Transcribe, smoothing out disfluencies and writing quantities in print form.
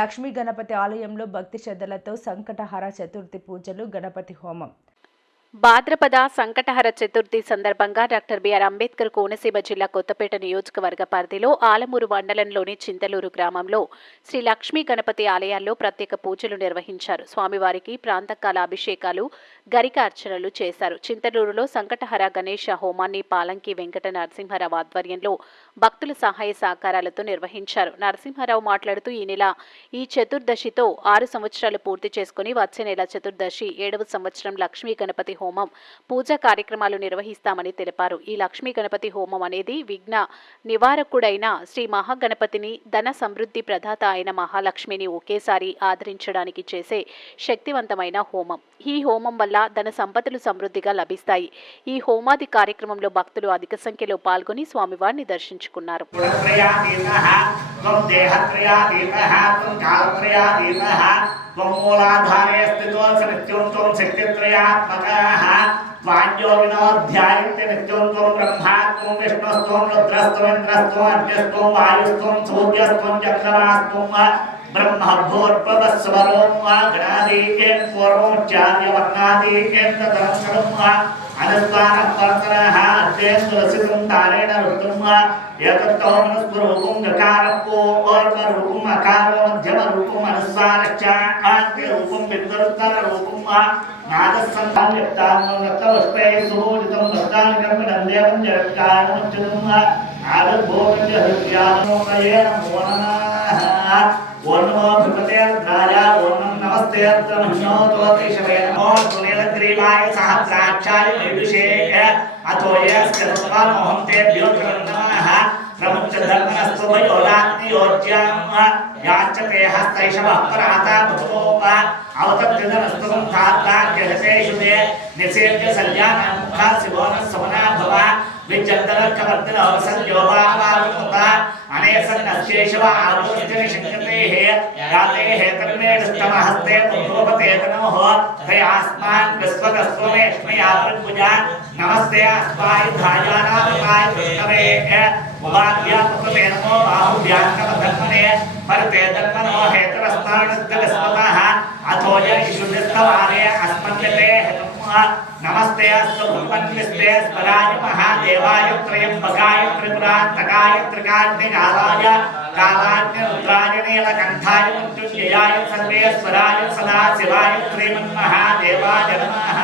లక్ష్మీ గణపతి ఆలయంలో భక్తి శ్రద్ధలతో సంకటహర చతుర్థి పూజలు, గణపతి హోమం. భాద్రపద సంకటహర చతుర్థి సందర్భంగా డాక్టర్ బిఆర్ అంబేద్కర్ కోనసీమ జిల్లా కొత్తపేట నియోజకవర్గ పరిధిలో ఆలమూరు మండలంలోని చింతలూరు గ్రామంలో శ్రీ లక్ష్మీ గణపతి ఆలయాల్లో ప్రత్యేక పూజలు నిర్వహించారు. స్వామివారికి ప్రాంతకాల అభిషేకాలు, గరిక అర్చనలు చేశారు. చింతలూరులో సంకటహర గణేష హోమాన్ని పాలంకి వెంకట నరసింహారావు ఆధ్వర్యంలో భక్తుల సహాయ సహకారాలతో నిర్వహించారు. నరసింహారావు మాట్లాడుతూ ఈ చతుర్దశితో 6 సంవత్సరాలు పూర్తి చేసుకుని వచ్చే నెల చతుర్దశి 7వ సంవత్సరం లక్ష్మీ గణపతి హోమం పూజా కార్యక్రమాలు నిర్వహిస్తామని తెలిపారు. ఈ లక్ష్మీ గణపతి హోమం అనేది విఘ్న నివారకుడైన శ్రీ మహాగణపతిని, ధన సమృద్ధి ప్రదాత అయిన మహాలక్ష్మిని ఒకేసారి ఆదరించడానికి చేసే శక్తివంతమైన హోమం. ఈ హోమం వల్ల ధన సంపదలు సమృద్ధిగా లభిస్తాయి. ఈ హోమాది కార్యక్రమంలో భక్తులు అధిక సంఖ్యలో పాల్గొని స్వామివారిని దర్శించుకున్నారు. మూలాధారే స్థితో నిత్యం శక్తిత్రయాత్మకః వాణ్యో వినోధ్యాయంతి నిత్యం బ్రహ్మాత్మం విష్ణుస్త్వం రుద్రస్త్వం ఇంద్రస్త్వం అగ్నిస్త్వం వాయుస్త్వం సూర్యస్త్వం చంద్రమాస్త్వం బ్రహ్మభూర్భువస్వరం గణాదీకేన్ పూర్వోచ్చార్యవర్ణాదీకేన్ తదనంతరం అనుస్వానః పర్తనః అద్యేంద్రసితం తారేణ రుద్రం ఏతత్తో మనస్వరూపం గకారప్పో ఓర్వరూపం అకారో మధ్యమరూపం అనుస్వానశ్చ ఆద్యరూపం బిందురుత్తర రూపం నాదస్సంధాన్యక్తాన్వక్తవస్పై సుమోదితం భక్తానికర్మిణం దేవం జగత్కారణముచ్యుతం ఆవిర్భోగంచ హృద్యానోమయే నమో నమః. ఓం నమో భగవతే రుద్రాయ, ఓం నమస్తే రుద్రమన్యోతోతిషవే నమో సునీలగ్రీవాయ సహస్రాక్షాయ విదుషే అతో యస్కృత్వామోహం తేభ్యో నమః. ప్రముఖ ధర్మనస్త్వయోలాగ్నియోజ్యాం యాచతే హస్తైషవః పరాతా భగవోప అవతద్యదనస్త్వం ధాత్తాఖ్యహసేషుదే నిసేవ్య సల్యానాం ముఖా శివోనః సమనా భవ విజ్జంతరక్కవర్తన అవసన్యోపావారుత అనేసన్నశేషవ ఆరోగ్య శంకతేః యాతేః తన్మేస్తమహస్తే పుత్రోపతే తనోః తయాస్మాన్ విశ్వతస్వమేష్మయా ప్రభుజా నమస్తే అస్మాయుధాయానామకాయ కృష్ణవే ఉపాధ్యాపకమే నమో బాహుభ్యాంకమధర్మనే పరతే ధర్మనో హేతరస్మానస్తవస్మతః అథోజ శుద్ధస్తవానే అస్మన్యతే నమస్తే అస్తు భగవన్విస్తే స్వరాయ మహాదేవాయ త్రయంబకాయ త్రిపురాంతకాయ త్రికాగ్నికాలాయ కాలాగ్నిరుద్రాయ నీలకంఠాయ మృత్యుంజయాయ సర్వేశ్వరాయ సదాశివాయ శ్రీమన్మహాదేవాయ నమః.